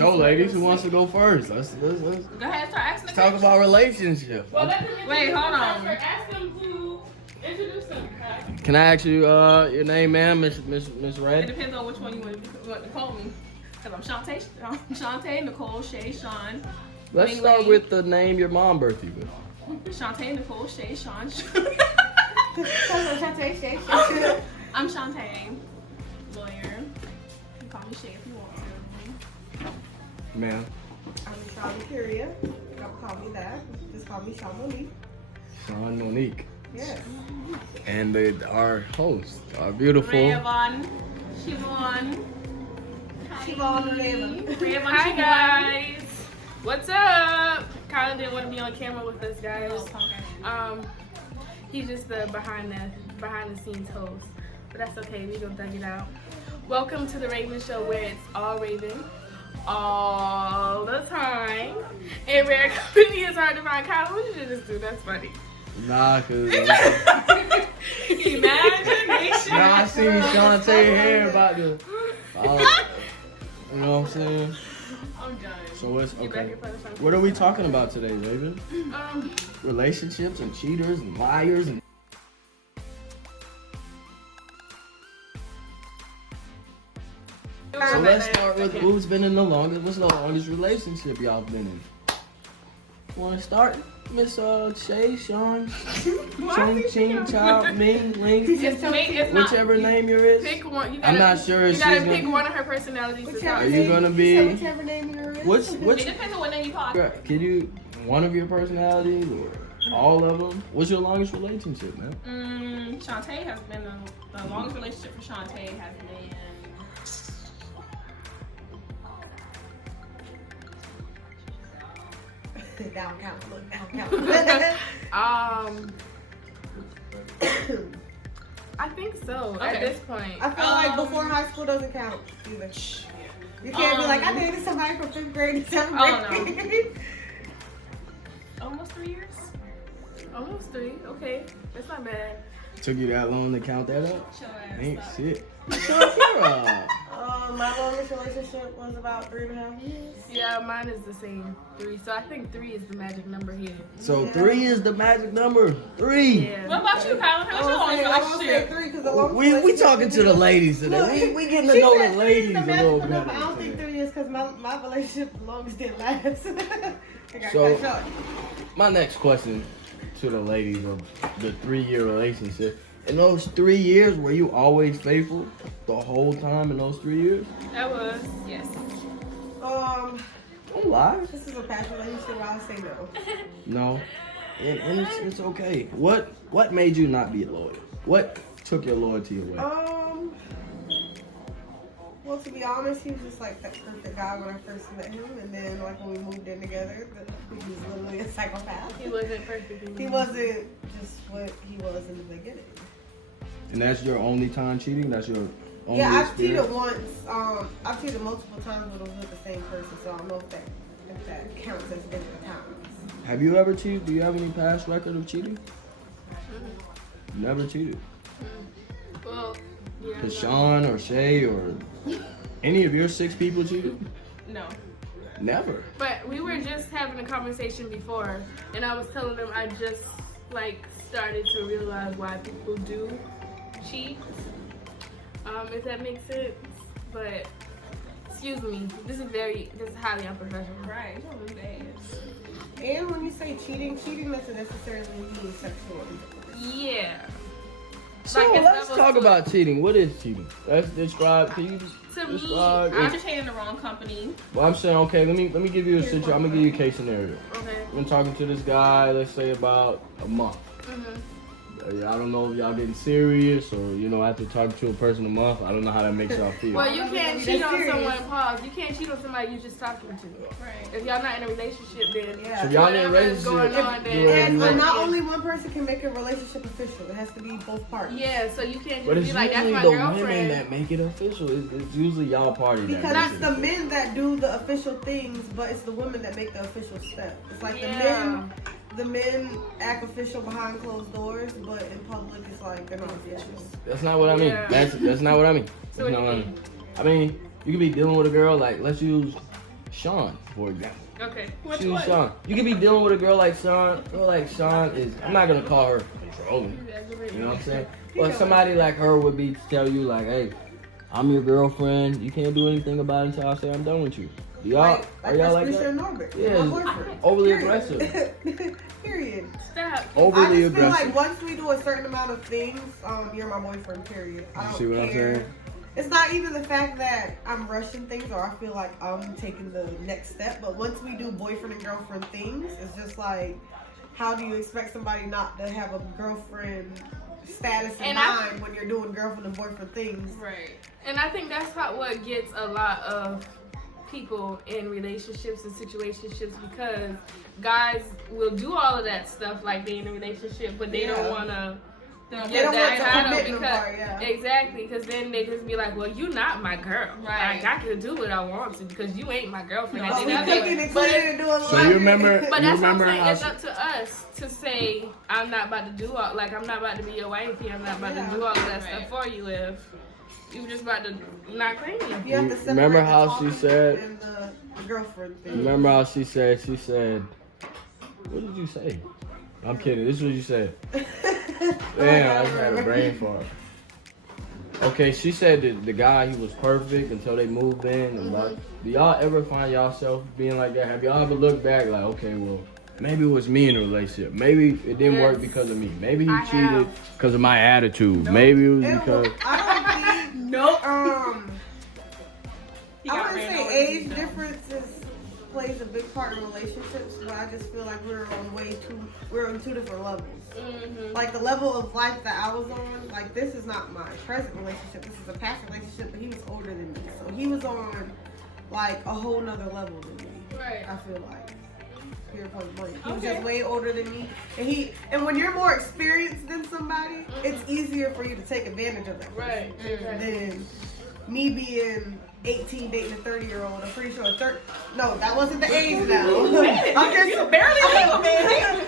So, ladies, who wants to go first? Let's Go ahead, start asking the talk about relationships. Well, Wait, hold on. Ask them to introduce them. Can I ask you your name, ma'am, Miss It Red? depends on which one you want to call me. Because I'm Shantae, Nicole, Shay, Shon. Let's Ling start Ling. with the name your mom birthed you with. Shantae, Nicole, Shay, Shon. Shay. I'm Shantae, lawyer. You can call me Shay if you want to. Ma'am. I'm Shon Curia. Don't call me that. Just call me Shon Monique. Shon Monique. Yeah. And our host, our beautiful. Rayvon, Siobhan. Siobhan Rayvon. Rayvon, Hi Siobhan. guys. What's up? Khylinn didn't want to be on camera with us, guys. He's just the behind the scenes host, but that's okay. We gonna thug it out. Welcome to the Raven Show, where it's all Raven, all the time, and where company is hard to find. Khylinn, what did you just do? That's funny. Nah, cause Imagination. I seen Shantae hair about to. You know what I'm saying? I'm done. So it's Get back okay. in front of something. What are we talking about today, Raven? Relationships and cheaters and liars and. So let's start with who's been in the longest. What's the longest relationship y'all been in? Want to start, Miss Shay, Shon, Ching, Ching, Chow, Ming, Ling, It's not, whichever name you is. Pick one. You I'm gotta, not sure if You gotta she's pick gonna. one of her personalities. To Are talk. you gonna be? Whichever name you're in. Which? It depends on what name you call. Can you one of your personalities or all of them? What's your longest relationship, man? Shantae has been the longest relationship for Shantae has been. Down count. Look, down count. I think so. Okay. At this point, I feel like before high school doesn't count either. You can't be like, I dated somebody from 5th grade to 7th grade. Almost 3 years. almost 3. Okay, that's not bad. Took you that long to count that up? Show ass Ain't up. shit. My longest relationship was about 3.5 years. Yeah, mine is the same 3. So I think 3 is the magic number here. So 3 is the magic number. 3. Yeah. What about you, Khylinn? How's your longest I won't say relationship? 3 because the longest We relationship talking to the ladies today. We getting to She know said the 3 is ladies the a magical little number. better. I don't think 3 is because my relationship the longest didn't last. I got So- cut short. My next question to the ladies of the 3-year relationship. In those 3 years, were you always faithful the whole time in those 3 years? That was. Yes. Don't lie. This is a past relationship. I'll say no. No. And it's okay. What made you not be loyal? What took your loyalty away? Well, to be honest, he was just like that perfect guy when I first met him, and then like when we moved in together, he was literally a psychopath. He wasn't perfect. He wasn't just what he was in the beginning. And that's your only time cheating? That's your only Yeah, I've experience? cheated once. I've cheated multiple times, but it was with the same person, so I don't know if that counts as different times. Have you ever cheated? Do you have any past record of cheating? Never cheated. Well, yeah. Has Shon or Shay or any of your 6 people cheated? No. Never. But we were just having a conversation before, and I was telling them I just like started to realize why people do cheat. If that makes sense. But excuse me, this is highly unprofessional. Right. You don't lose ass. And when you say cheating doesn't necessarily mean sexual intercourse. Yeah. So Like, it's let's levels talk to about cheating. What is cheating? Let's describe. Can you To me, describe? I'm entertaining the wrong company. Well, I'm saying, okay, let me give you a situation. I'm gonna give you a case scenario. Okay. I've been talking to this guy, let's say about a month. Mhm. I don't know if y'all getting serious or, after talking to a person a month, I don't know how that makes y'all feel. Well, you can't cheat on serious. someone. Pause. You can't cheat on somebody you just talking to. Right. If y'all not in a relationship, then Yeah. So if y'all in a whatever is relationship, going on, you then already And know. not only one person can make a relationship official. It has to be both parties. yeah. So you can't But just it's be like, that's usually my the women girlfriend. that make it official. It's usually y'all party that Because makes it's it the men that do the official things, but it's the women that make the official step. It's like the men act official behind closed doors, but in public it's like they're not official. That's not what I mean. Yeah. That's not what I mean. So That's what not do what you I mean. You could be dealing with a girl, like, let's use Shon, for example. Okay. Choose Shon. You can be dealing with a girl like Shon. A girl like Shon is, I'm not gonna call her controlling. You know what I'm saying? But somebody like her would be to tell you like, hey, I'm your girlfriend. You can't do anything about it until I say I'm done with you. Y'all, are y'all like that? Norbert. Yeah, overly aggressive. Period. Stop. Overly I just feel aggressive. like once we do a certain amount of things, you're my boyfriend. Period. I don't See what I'm care. saying? It's not even the fact that I'm rushing things or I feel like I'm taking the next step. But once we do boyfriend and girlfriend things, it's just like, how do you expect somebody not to have a girlfriend status in mind when you're doing girlfriend and boyfriend things? Right. And I think that's what gets a lot of people in relationships and situationships, because guys will do all of that stuff like being in a relationship, but they don't want to get that title because exactly, because then they just be like, well, you not my girl. Like, I can do what I want to because you ain't my girlfriend. So you remember? But you that's remember what I'm saying. how It's up to us to say, I'm not about to do all, like, I'm not about to be your wifey. I'm not about to do all of that stuff for you if you just about to not claim me. You have to separate remember how the she said? and the girlfriend thing. Remember how she said? She said, "What did you say?" I'm kidding. This is what you said. Damn, I just had a brain fart. Okay, she said that the guy, he was perfect until they moved in. And like, do y'all ever find yourself being like that? Have y'all ever looked back like, okay, well, maybe it was me in a relationship. Maybe it didn't work because of me. Maybe he cheated because of my attitude. Nope. Maybe it was because... I don't think... Nope. I wouldn't say age differences plays a big part in relationships, but I just feel like we're on two different levels. Mm-hmm. Like the level of life that I was on, like this is not my present relationship. This is a past relationship, but he was older than me, so he was on like a whole nother level than me. Right. I feel like. He was just way older than me, and when you're more experienced than somebody, it's easier for you to take advantage of that. Right. Than me being 18 dating a 30-year-old. I'm pretty sure no, that wasn't the age now. I'm just barely legal, baby. I'm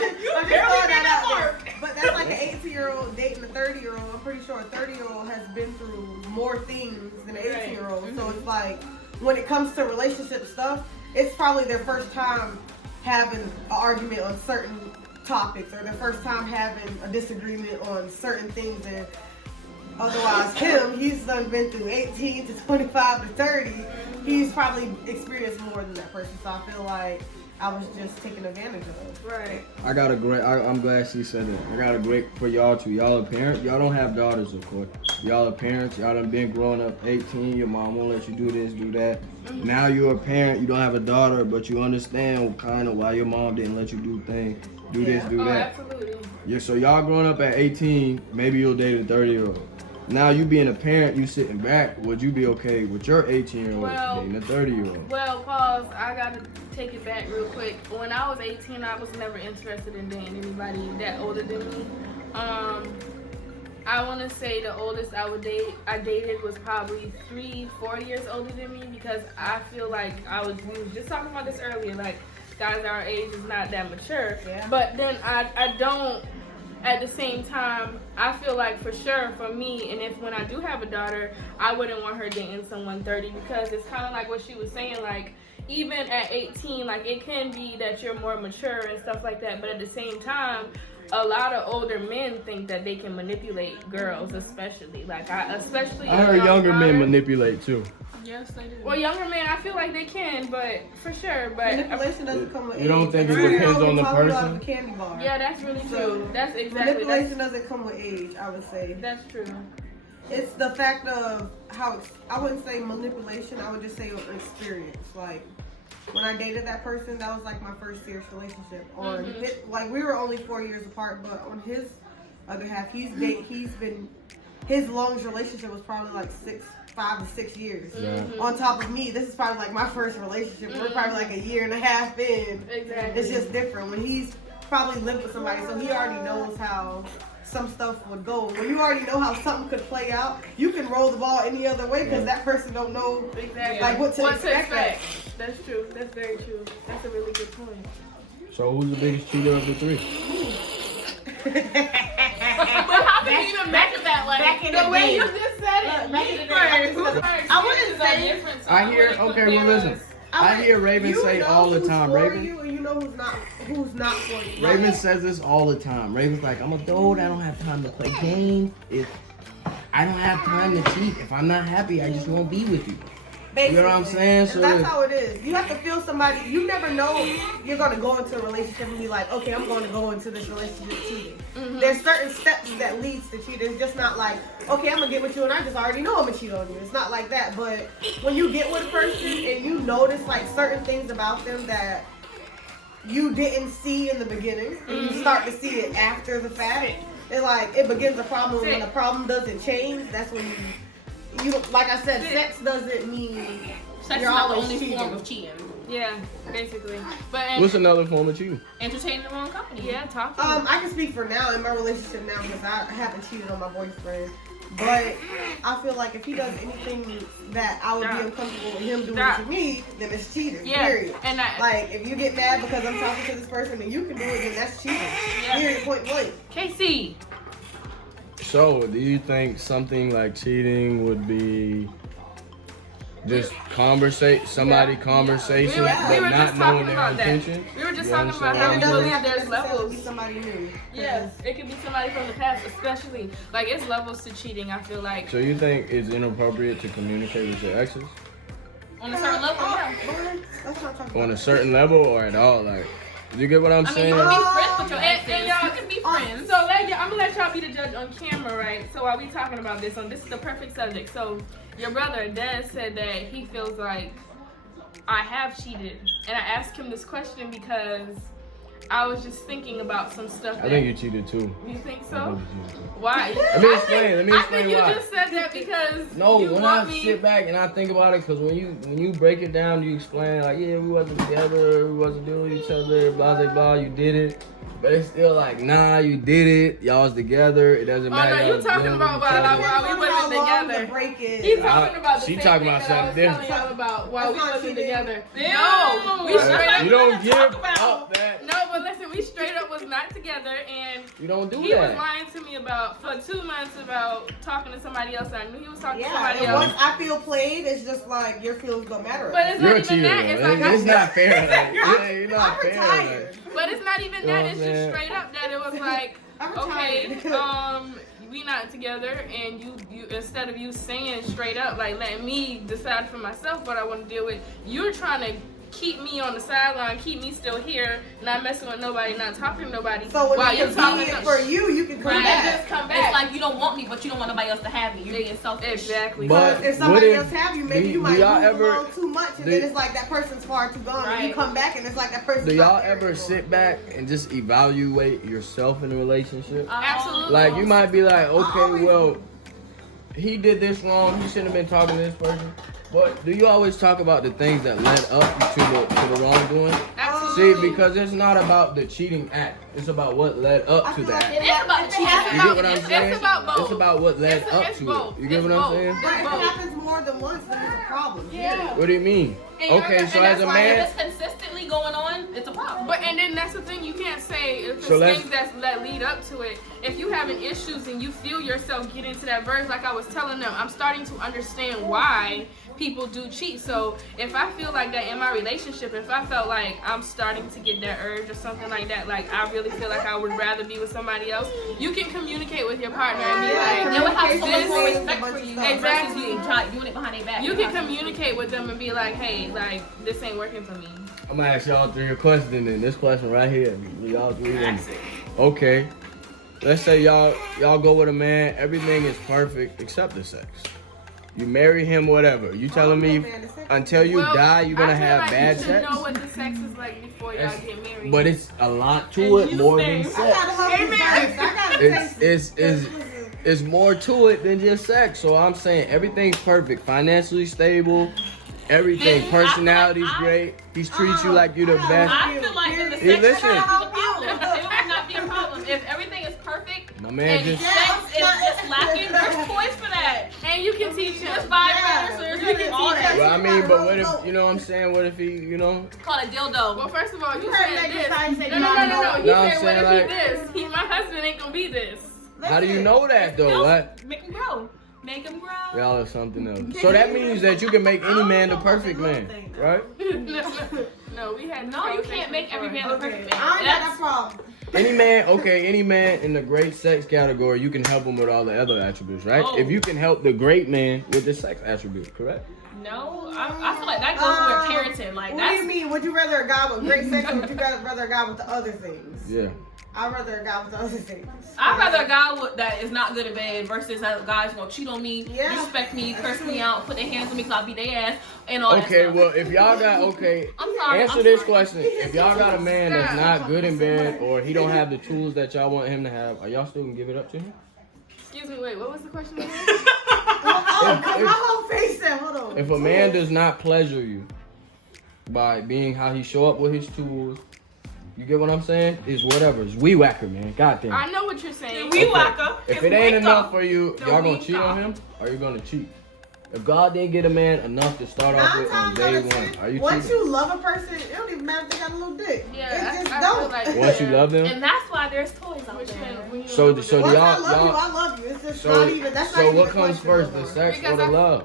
just throwing that out there. But that's like an 18-year-old dating a 30-year-old. I'm pretty sure a 30-year-old has been through more things than an 18-year-old. So it's like, when it comes to relationship stuff, it's probably their first time having an argument on certain topics, or their first time having a disagreement on certain things. And otherwise, he's been through 18 to 25 to 30. He's probably experienced more than that person. So I feel like I was just taken advantage of. Right. I'm glad she said that. I got a great for y'all too. Y'all are parents. Y'all don't have daughters, of course. Y'all are parents. Y'all done been growing up 18. Your mom won't let you do this, do that. Now you're a parent. You don't have a daughter, but you understand kind of why your mom didn't let you do things. Do this, do that. Absolutely. Yeah, so y'all growing up at 18, maybe you'll date a 30-year-old. Now you being a parent, you sitting back, would you be okay with your 18-year-old dating a 30-year-old? Well, pause. I gotta take it back real quick. When I was 18, I was never interested in dating anybody that older than me. I want to say the oldest I dated was probably 3-4 years older than me, because I feel like we was just talking about this earlier, like guys our age is not that mature. Yeah. But then I don't, at the same time, I feel like for sure for me, and when I do have a daughter, I wouldn't want her dating someone 30, because it's kind of like what she was saying, like even at 18, like it can be that you're more mature and stuff like that, but at the same time, a lot of older men think that they can manipulate girls, especially. I heard younger men manipulate too. Yes, they do. Well, younger men, I feel like they can, but for sure. But manipulation doesn't come with age. You don't think it depends on the person? Candy bar. Yeah, that's really true. That's exactly. Manipulation doesn't come with age, I would say. That's true. It's the fact of how I wouldn't say manipulation. I would just say experience. Like when I dated that person, that was like my first serious relationship. Like we were only 4 years apart, but on his other half, his longest relationship was probably like 5 to 6 years. Mm-hmm. On top of me, this is probably like my first relationship. We're probably like a year and a half in. Exactly. It's just different when he's probably lived with somebody, so he already knows how some stuff would go. When you already know how something could play out, you can roll the ball any other way, because that person don't know like what to expect. That's true. That's very true. That's a really good point. So who's the biggest cheater of the three? But how can you even measure that? Like the way you just said it. I wouldn't say. I hear. Okay, well listen. I hear Raven say all the time. Raven, you and you know who's not for you. Raven says this all the time. Raven's like, I'm a dude. I don't have time to play games. If I don't have time to cheat. If I'm not happy, I just won't be with you. Basically. You know what I'm saying? So that's how it is. You have to feel somebody. You never know you're gonna go into a relationship and be like, okay, I'm going to go into this relationship cheating. Mm-hmm. There's certain steps that leads to cheating. It's just not like, okay, I'm gonna get with you and I just already know I'm gonna cheat on you. It's not like that. But when you get with a person and you notice like certain things about them that you didn't see in the beginning, and you start to see it after the fact, it begins a problem. When the problem doesn't change, that's when you like I said, sex doesn't mean sex you're is not the always only cheating. form of cheating. Yeah, basically. But what's another form of cheating? Entertaining the wrong company. Yeah, talking. I can speak for now in my relationship now because I haven't cheated on my boyfriend. But I feel like if he does anything that I would be uncomfortable with him doing to me, then it's cheating. Yeah. Period. And like if you get mad because I'm talking to this person and you can do it, then that's cheating. Yeah. Period. Point blank. Casey. So, do you think something like cheating would be just conversation, We were but just not talking knowing their about that. intentions? We were just You talking about understand how what we I'm It doesn't believe have to there's necessarily levels. be somebody new. Yes, it could be somebody from the past, especially like it's levels to cheating. I feel like So you think it's inappropriate to communicate with your exes On a certain level, yeah. Let's not talk on about a certain level or at all? Like, you get what I'm I mean, saying? you can be friends with your exes. and y'all You can be friends. So I'm gonna let y'all be the judge on camera, right? So while we talking about this, this is the perfect subject. So your brother, Dad, said that he feels like I have cheated, and I asked him this question because I was just thinking about some stuff. I think you cheated too. You think I so? think you cheated too. Why? Let me explain I think you why. just said that because No, you when want I me. sit back and I think about it, because when you break it down, you explain like, yeah, we wasn't together, we wasn't doing each other, blah blah blah. You did it, but it's still like, nah, you did it. Y'all was together. It doesn't matter. Oh no, you talking about while we wasn't together. break it. He's talking about the She same talking thing about that I was something telling y'all about while we That's not wasn't cheating. together. Ew. No, we straight up. You don't give about. up that. No, but listen, we straight up was not together, and You don't do he was that. lying to me for 2 months about talking to somebody else. I knew he was talking to Yeah, somebody and else. once I feel played, it's just like your feelings don't matter. But it's You're not a even cheater. that. It's like It's not fair. Like, yeah, you're not I'm fair. retired. Like, but it's not even You know that. what It's I'm just saying? straight up that it was like, I'm okay, retired. we not together, and you instead of you saying straight up, like letting me decide for myself what I want to deal with, you're trying to keep me on the sideline, keep me still here, not messing with nobody, not talking to nobody. So when while it's you're talking convenient for you can come Right. back. just come It's back. like you don't want me, but you don't want nobody else to have me. You're being selfish. Exactly. But If somebody what else if- have you, maybe do- you do might y'all move ever- along too much, and do- then it's like that person's far too gone. And you Right. come back, and it's like that person's Do not y'all there ever anymore. sit back and just evaluate yourself in a relationship? Absolutely. Like, you might be like, okay, always- well, he did this wrong. He shouldn't have been talking to this person. But do you always talk about the things that led up to the wrongdoing? Absolutely. See, because it's not about the cheating act. It's about what led up I to feel the like act. It is about cheating. You get what I'm It's saying? about both. It's about what led It's up to both. it. You get It's what I'm both. saying? But if Both. it happens more than once, then it's a problem. Yeah. What do you mean? And you're Okay, right, so and as that's a why man, If it's consistently going on, it's a problem. But and then that's the thing, you can't say if it's So let's- things that lead up to it. If you having issues and you feel yourself get into that verge, like I was telling them, I'm starting to understand why people do cheat. So if I feel like that in my relationship, if I felt like I'm starting to get that urge or something like that, like I really feel like I would rather be with somebody else, you can communicate with your partner and be like, They would have so much this more is respect for you versus Exactly. you doing it behind their back. you can communicate with them and be like, hey, like this ain't working for me. I'm gonna ask y'all three a question. Then this question right here, y'all three. Then. Okay, let's say y'all go with a man. Everything is perfect except the sex. You marry him, whatever. You telling me until you Well, die, you're gonna I feel have like bad you should sex? know what the sex is like before y'all That's- get married. But it's a lot to it, more than I sex. gotta help you Amen. first. I gotta taste it. It's more to it than just sex. So I'm saying everything's perfect, financially stable, everything, personality's great. He's treats you like you're the best. I feel like in the Hey, sex listen. is a problem. It would not be a problem. If everything is perfect My man and just sex is just lacking, there's toys for that. and you can teach him. There's vibrators, you can all that. Well, I mean, but what if, you know what I'm saying? What if he, you know? Call it dildo. Well, first of all, you heard said Megan this. Thee say No. No, You I'm said, what if saying, he this? My husband ain't gonna be this. How do you know that though? What? Make them grow. Make him grow. Y'all are something else. So that means that you can make any man the perfect man, right? No, we had No, you can't make every man the perfect man. I ain't got that problem. Any man in the great sex category, you can help him with all the other attributes, right? Oh. If you can help the great man with the sex attribute, correct? No, I feel like that goes with parenting. Like What that's do you mean? Would you rather a guy with great sex or would you rather a guy with the other things? Yeah. I'd rather a guy with the other things. I'd rather a guy that is not good at bed versus a guy's gonna cheat on me, disrespect me, curse me out, put their hands on me because I beat their ass, and all that Okay, stuff. well, if y'all got, I'm sorry. answer this question. If y'all got a man that's not good in bed or he don't have the tools that y'all want him to have, are y'all still gonna give it up to him? Excuse me, wait, what was the question again? Oh, my whole face there. Hold on. If a man does not pleasure you by being how he show up with his tools, you get what I'm saying? It's whatever. It's weed whacker, man. Goddamn. I know what you're saying. We whacker. If it ain't enough for you, y'all gonna cheat on him? Or you gonna cheat? If God didn't get a man enough to start off with on day one, are you Once cheating? you love a person, it don't even matter if they got a little dick. Yeah, it just I don't. feel like Once you love them? And that's why there's toys out Which there. one? So Once do I y'all, love you. It's just so, not even. That's not so even what a comes question first, no the more. sex or Because the love?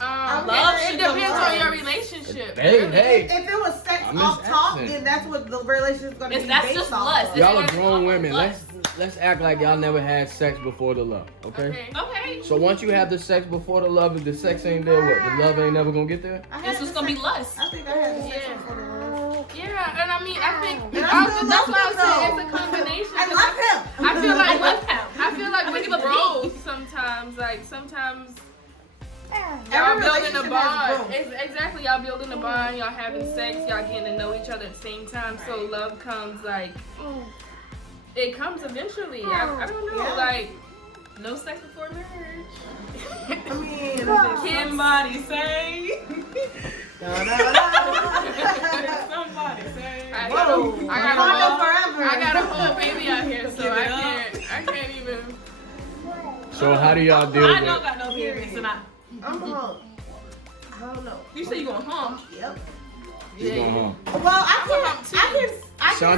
Love it should depends go on your first. relationship. Hey. If it was sex I'm off just top, asking. then that's what the relationship's gonna be That's based just off lust. of. Y'all are grown women. Let's act like y'all never had sex before the love, okay? Okay. Okay. So once you have the sex before the love, if the sex ain't there, what? The love ain't never gonna get there? I had This was the gonna be sex- lust. I think I had the sex Yeah. before the love. Yeah, and I mean, I think And I still that's love why I'm him, saying though. it's a combination. I love him. I feel like I love him. I feel like I'm with gonna give him a growth sometimes, like sometimes y'all Every building a relationship has bond. growth. Exactly, y'all building a bond. Y'all having sex. Y'all getting to know each other at the same time. So love comes like it comes eventually. I don't know, Yeah. like no sex before marriage. I mean, Somebody say. Somebody say. I Whoa. got a whole baby out here, so Give it I can't even. So how do y'all deal I with don't got no babies, and I'm home. I don't know. you say you gonna hump. Yep. you going home? Well, I can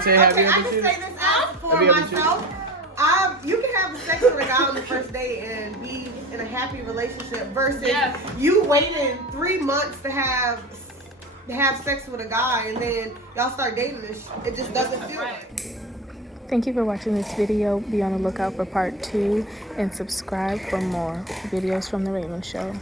Shantae, have you I ever can cheated? say this as for Have you ever myself. You can have sex with a guy on the first date and be in a happy relationship versus you waiting 3 months to have sex with a guy and then y'all start dating and it just doesn't feel right. Thank you for watching this video. Be on the lookout for part 2 and subscribe for more videos from The Raven Show.